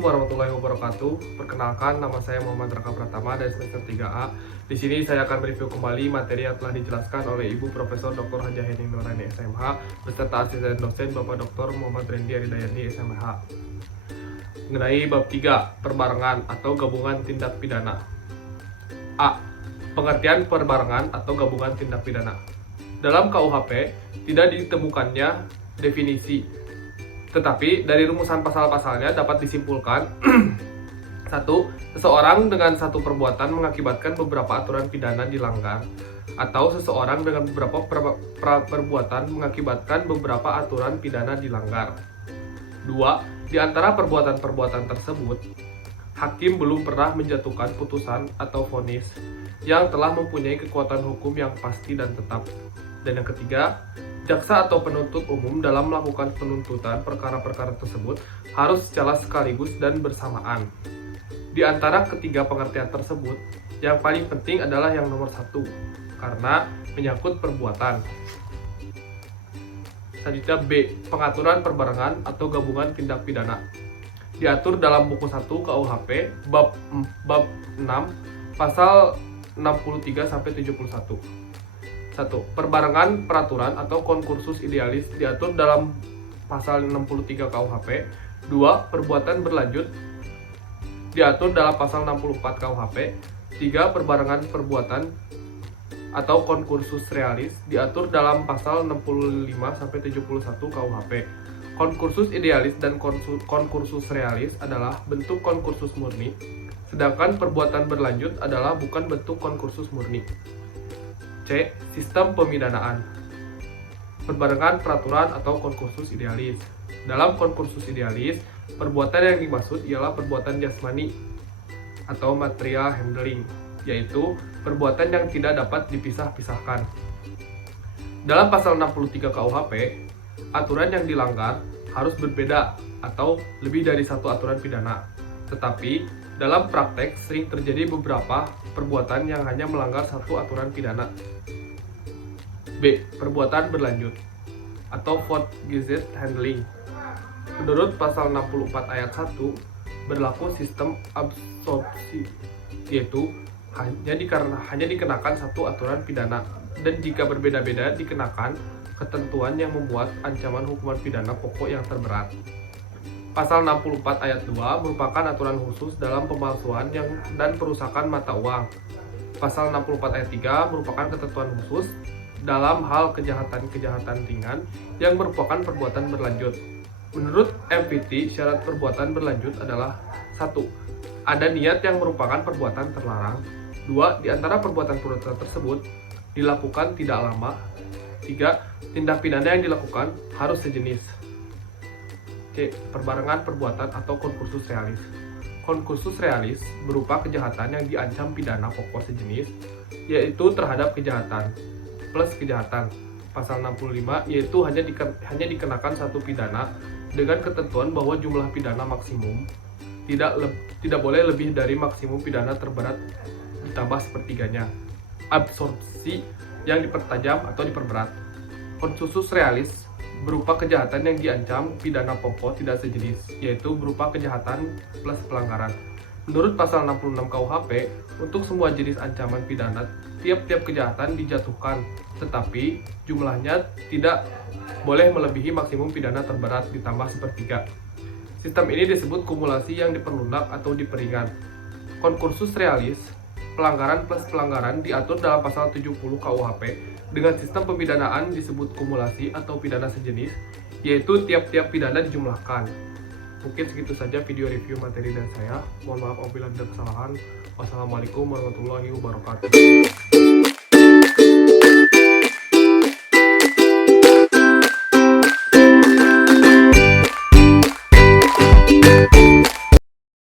Assalamualaikum warahmatullahi wabarakatuh. Perkenalkan, nama saya Muhammad Raka Pratama dari semester 3A. Di sini saya akan mereview kembali materi yang telah dijelaskan oleh Ibu Profesor Dr. Hajah Hening Nurani SMH beserta asisten dosen Bapak Dr. Muhammad Rendi Aridayani SMH. Mengenai bab 3, perbarengan atau gabungan tindak pidana. A. Pengertian perbarengan atau gabungan tindak pidana. Dalam KUHP tidak ditemukannya definisi. Tetapi dari rumusan pasal-pasalnya dapat disimpulkan 1. Seseorang dengan satu perbuatan mengakibatkan beberapa aturan pidana dilanggar, atau seseorang dengan beberapa perbuatan mengakibatkan beberapa aturan pidana dilanggar. 2. Di antara perbuatan-perbuatan tersebut, hakim belum pernah menjatuhkan putusan atau vonis yang telah mempunyai kekuatan hukum yang pasti dan tetap. Dan yang ketiga, jaksa atau penuntut umum dalam melakukan penuntutan perkara-perkara tersebut harus secara sekaligus dan bersamaan. Di antara ketiga pengertian tersebut, yang paling penting adalah yang nomor 1, karena menyangkut perbuatan. Selanjutnya B. Pengaturan perbarengan atau gabungan tindak pidana. Diatur dalam buku 1 KUHP bab 6 pasal 63-71. 1. Perbarengan peraturan atau konkursus idealis diatur dalam pasal 63 KUHP. 2. Perbuatan berlanjut diatur dalam pasal 64 KUHP. 3. Perbarengan perbuatan atau konkursus realis diatur dalam pasal 65-71 KUHP. Konkursus idealis dan konkursus realis adalah bentuk konkursus murni, sedangkan perbuatan berlanjut adalah bukan bentuk konkursus murni. C. Sistem pemidanaan. Perbarengan peraturan atau konkursus idealis. Dalam konkursus idealis, perbuatan yang dimaksud ialah perbuatan jasmani atau material handling, yaitu perbuatan yang tidak dapat dipisah-pisahkan. Dalam pasal 63 KUHP, aturan yang dilanggar harus berbeda atau lebih dari satu aturan pidana. Tetapi, dalam praktek sering terjadi beberapa perbuatan yang hanya melanggar satu aturan pidana. B. Perbuatan berlanjut atau fortgesetzt handling. Menurut pasal 64 ayat 1, berlaku sistem absorpsi, yaitu hanya dikenakan satu aturan pidana, dan jika berbeda-beda dikenakan ketentuan yang membuat ancaman hukuman pidana pokok yang terberat. Pasal 64 ayat 2 merupakan aturan khusus dalam pemalsuan dan perusakan mata uang. Pasal 64 ayat 3 merupakan ketentuan khusus dalam hal kejahatan-kejahatan ringan yang merupakan perbuatan berlanjut. Menurut MPT, syarat perbuatan berlanjut adalah 1. Ada niat yang merupakan perbuatan terlarang. 2. Di antara perbuatan-perbuatan tersebut dilakukan tidak lama. 3. Tindak pidana yang dilakukan harus sejenis. C. Perbarengan perbuatan atau konkursus realis. Konkursus realis berupa kejahatan yang diancam pidana pokok sejenis, yaitu terhadap kejahatan plus kejahatan. Pasal 65 yaitu hanya dikenakan satu pidana dengan ketentuan bahwa jumlah pidana maksimum tidak boleh lebih dari maksimum pidana terberat ditambah sepertiganya. Absorpsi yang dipertajam atau diperberat. Konkursus realis berupa kejahatan yang diancam pidana pokok tidak sejenis, yaitu berupa kejahatan plus pelanggaran. Menurut pasal 66 KUHP, untuk semua jenis ancaman pidana, tiap-tiap kejahatan dijatuhkan, tetapi jumlahnya tidak boleh melebihi maksimum pidana terberat ditambah sepertiga. Sistem ini disebut kumulasi yang diperlunak atau diperingan. Konkursus realis, pelanggaran plus pelanggaran diatur dalam pasal 70 KUHP dengan sistem pemidanaan disebut kumulasi atau pidana sejenis, yaitu tiap-tiap pidana dijumlahkan. Mungkin segitu saja video review materi dari saya. Mohon maaf apabila ada kesalahan. Wassalamualaikum warahmatullahi wabarakatuh.